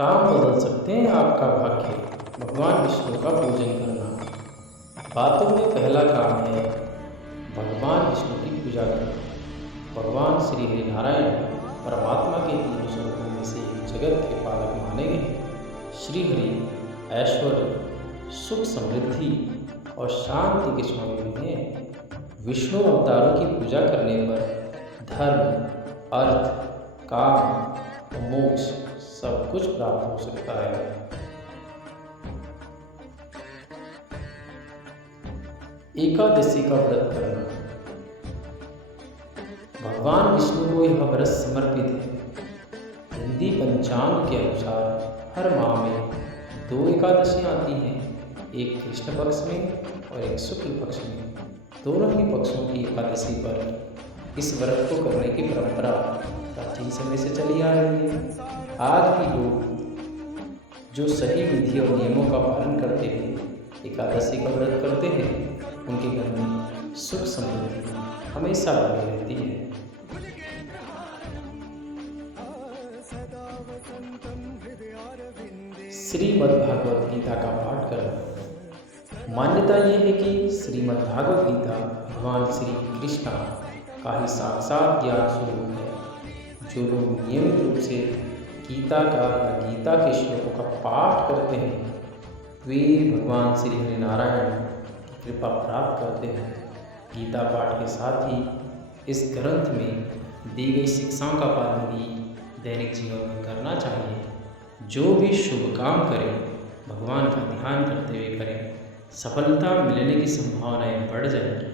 काम बदल सकते हैं आपका भाग्य। भगवान विष्णु का पूजन करना। बातों में पहला काम है भगवान विष्णु की पूजा करना। भगवान श्री हरि नारायण परमात्मा के तीनों स्वरूपों में से जगत के पालक माने गए। श्री हरि ऐश्वर्य, सुख, समृद्धि और शांति के स्वामी हैं। विष्णु अवतारों की पूजा करने पर धर्म, अर्थ, काम और मोक्ष सब कुछ प्राप्त हो सकता है। एकादशी का व्रत करना। भगवान विष्णु को यह व्रत समर्पित है। हिंदी पंचांग के अनुसार हर माह में 2 एकादशियां आती हैं, एक कृष्ण पक्ष में और एक शुक्ल पक्ष में। दोनों ही पक्षों की एकादशी पर इस व्रत को करने की परंपरा प्राचीन समय से चली आ रही है। आज भी लोग जो सही विधि और नियमों का पालन करते हुए एकादशी का व्रत करते हैं, उनके घर में सुख समृद्धि हमेशा बनी रहती है। श्रीमद्भागवत गीता का पाठ करना। मान्यता यह है कि श्रीमद्भागवत गीता भगवान श्री कृष्ण का ही साक्षात ज्ञान स्वरूप है। जो लोग नियमित रूप से गीता का या गीता के श्लोकों का पाठ करते हैं, वे भगवान श्री हरि नारायण की कृपा प्राप्त करते हैं। गीता पाठ के साथ ही इस ग्रंथ में दी गई शिक्षाओं का पालन भी दैनिक जीवन में करना चाहिए। जो भी शुभ काम करें, भगवान का ध्यान करते हुए करें, सफलता मिलने की संभावनाएं बढ़ जाएंगी।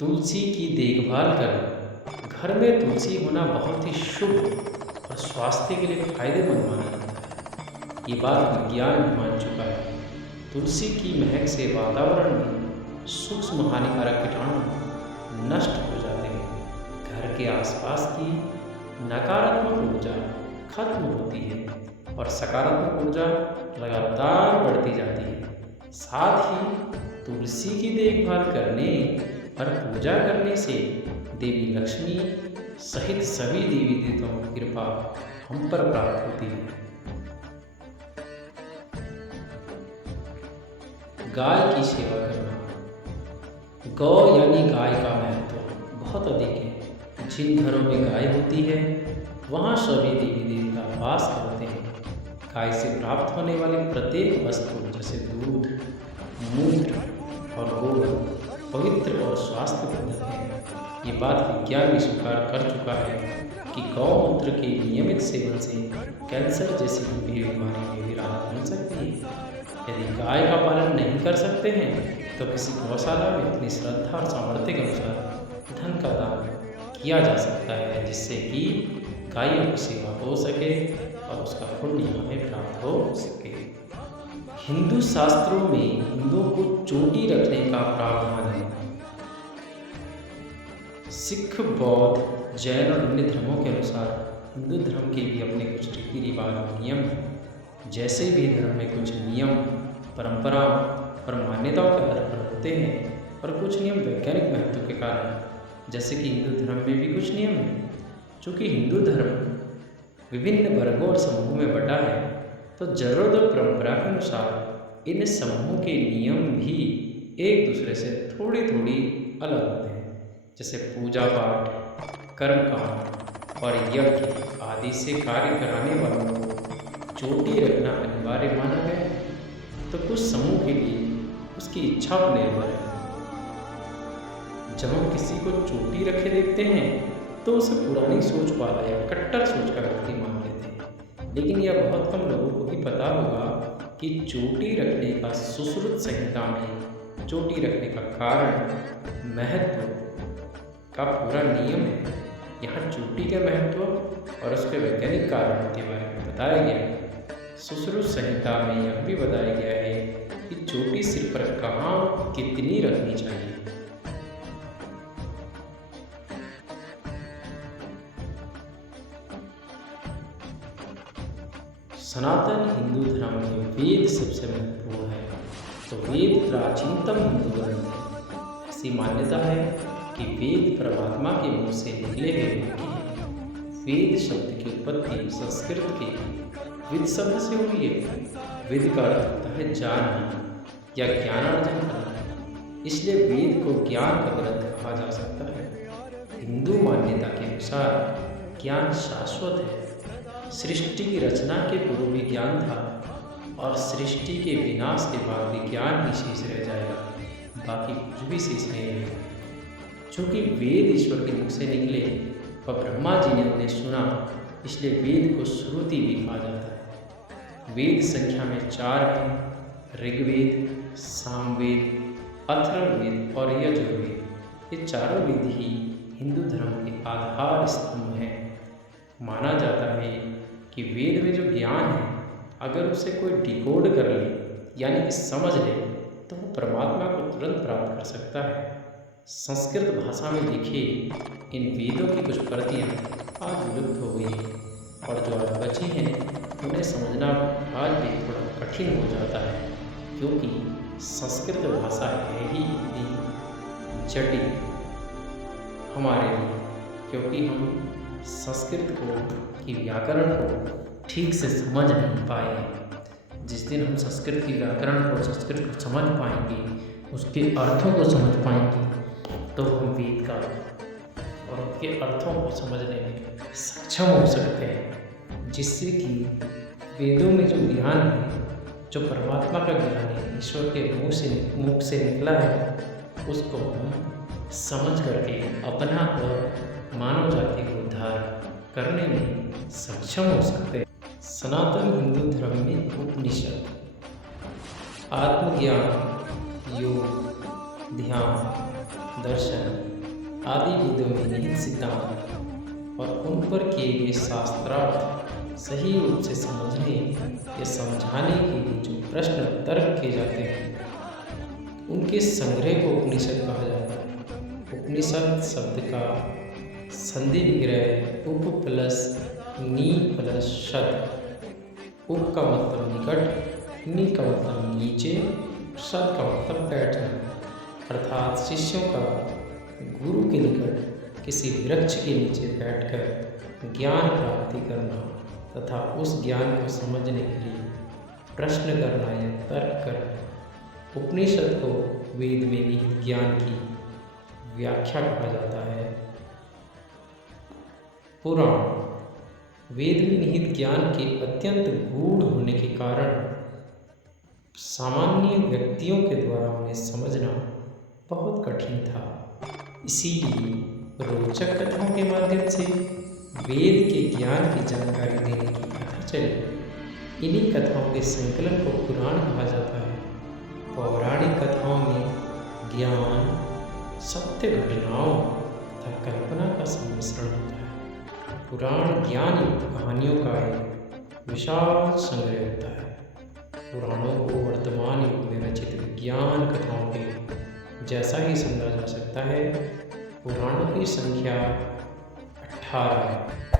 तुलसी की देखभाल करें। घर में तुलसी होना बहुत ही शुभ और स्वास्थ्य के लिए फायदेमंद माना जाता है। ये बात विज्ञान भी मान चुका है। तुलसी की महक से वातावरण में सूक्ष्म हानिकारक कीटाणु नष्ट हो जाते हैं। घर के आसपास की नकारात्मक ऊर्जा खत्म होती है और सकारात्मक ऊर्जा लगातार बढ़ती जाती है। साथ ही तुलसी की देखभाल करने और पूजा करने से देवी लक्ष्मी सहित सभी देवी देवताओं की कृपा हम पर प्राप्त होती है। गाय की सेवा करना। गौ यानी गाय का महत्व बहुत अधिक है। जिन घरों में गाय होती है, वहाँ सभी देवी देवता वास करते हैं। गाय से प्राप्त होने वाली प्रत्येक वस्तु जैसे दूध, मूत्र और गोबर पवित्र और स्वास्थ्यप्रद है। ये बात विज्ञान भी स्वीकार कर चुका है कि गौमूत्र के नियमित सेवन से कैंसर जैसी गंभीर बीमारी में भी राहत मिल सकती है। यदि गाय का पालन नहीं कर सकते हैं, तो किसी गौशाला में अपनी श्रद्धा और सामर्थ्य के अनुसार धन का दान किया जा सकता है, जिससे कि गायों की सेवा हो सके और उसका पुण्य हमें प्राप्त हो सके। हिंदू शास्त्रों में हिंदुओं को चोटी रखने का प्रावधान है। सिख, बौद्ध, जैन और अन्य धर्मों के अनुसार हिंदू धर्म के भी अपने कुछ रीति रिवाज और नियम हैं। जैसे भी धर्म में कुछ नियम, परंपरा और मान्यताओं के आधार पर होते हैं और कुछ नियम वैज्ञानिक महत्व के कारण, जैसे कि हिंदू धर्म में भी कुछ नियम हैं। चूँकि हिंदू धर्म विभिन्न वर्गों और समूहों में बटा है, तो जरूरत और परंपरा के अनुसार इन समूहों के नियम भी एक दूसरे से थोड़ी थोड़ी अलग होते हैं। जैसे पूजा पाठ, कर्मकांड और यज्ञ आदि से कार्य कराने वालों को चोटी रखना अनिवार्य माना गया है, तो कुछ समूह के लिए उसकी इच्छा पर निर्भर है। जब हम किसी को चोटी रखे देखते हैं, तो उसे पुरानी सोच वाला या कट्टर सोच का व्यक्ति मान लेते हैं। लेकिन यह बहुत कम लोगों को ही पता होगा कि चोटी रखने का सुश्रुत संहिता में चोटी रखने का कारण, महत्व का पूरा नियम है। यहाँ चोटी के महत्व और उसके वैज्ञानिक कारणों के बारे में बताया गया है। सुश्रुत संहिता में यह भी बताया गया है कि चोटी सिर पर कहाँ कितनी रखनी चाहिए। सनातन हिंदू धर्म में वेद सबसे महत्वपूर्ण है। तो वेद प्राचीनतम हिंदू ग्रंथ है। ऐसी मान्यता है कि वेद परमात्मा के मुख से निकले हुए वाक्य हैं। वेद शब्द की उत्पत्ति संस्कृत के विद शब्द से हुई है। विद का अर्थ होता है जानना या ज्ञानार्जन करना, इसलिए वेद को ज्ञान का ग्रंथ कहा जा सकता है। हिंदू मान्यता के अनुसार ज्ञान शाश्वत है। सृष्टि की रचना के पूर्व भी ज्ञान था और सृष्टि के विनाश के बाद भी ज्ञान ही शेष रह जाएगा, बाकी कुछ भी शेष नहीं रहेगा। चूँकि वेद ईश्वर के मुख से निकले और ब्रह्मा जी ने उन्हें सुना, इसलिए वेद को श्रुति भी कहा जाता है। वेद संख्या में 4 हैं: ऋग्वेद, सामवेद, अथर्ववेद और यजुर्वेद। ये चारों वेद ही हिंदू धर्म के आधार स्तंभ हैं। माना जाता है कि वेद में जो ज्ञान है, अगर उसे कोई डिकोड कर ले यानी कि समझ ले, तो वो परमात्मा को तुरंत प्राप्त कर सकता है। संस्कृत भाषा में लिखे इन वेदों की कुछ प्रतियाँ आज विलुप्त हो गई हैं और जो आज बची हैं उन्हें समझना आज भी थोड़ा कठिन हो जाता है, क्योंकि संस्कृत भाषा है ही इतनी जटिल हमारे लिए, क्योंकि हम संस्कृत की व्याकरण को ठीक से समझ नहीं पाए हैं। जिस दिन हम संस्कृत की व्याकरण को, संस्कृत को समझ पाएंगे, उसके अर्थों को समझ पाएंगे, तो हम वेद का और उनके अर्थों को समझने में सक्षम हो सकते हैं, जिससे कि वेदों में जो ज्ञान है, जो परमात्मा का ज्ञान है, ईश्वर के मुख से निकला है, उसको हम समझ करके अपना और मानव जाति को उद्धार करने में सक्षम हो सकते हैं। सनातन हिंदू धर्म में उपनिषद आत्मज्ञान, योग, ध्यान, दर्शन आदि वेदों में निहित सिद्धांत और उन पर किए गए शास्त्रार्थ सही रूप से समझने या समझाने के लिए जो प्रश्न तर्क किए जाते हैं, उनके संग्रह को उपनिषद कहा जाता है। उपनिषद शब्द का संधि विग्रह उप प्लस नी प्लस शद। उप का मतलब निकट, नी का मतलब नीचे, शद का मतलब बैठना, अर्थात शिष्यों का गुरु के निकट किसी वृक्ष के नीचे बैठकर ज्ञान प्राप्ति करना तथा उस ज्ञान को समझने के लिए प्रश्न करना या तर्क करना। उपनिषद को वेद में निहित ज्ञान की व्याख्या कहा जाता है। पुराण वेद में निहित ज्ञान के अत्यंत गूढ़ होने के कारण सामान्य व्यक्तियों के द्वारा उन्हें समझना बहुत कठिन था। इसीलिए रोचक कथाओं के माध्यम से वेद के ज्ञान की जानकारी देने की कथा चली। इन्हीं कथाओं के संकलन को पुराण कहा जाता है। पौराणिक कथाओं में ज्ञान, सत्य घटनाओं तथा कल्पना का सम्मिश्रण होता है। पुराण ज्ञान युक्त कहानियों का एक विशाल संग्रह होता है। पुराणों को वर्तमान युग में रचित विज्ञान कथाओं के जैसा ही समझा जा सकता है। पुराणों की संख्या 18 है।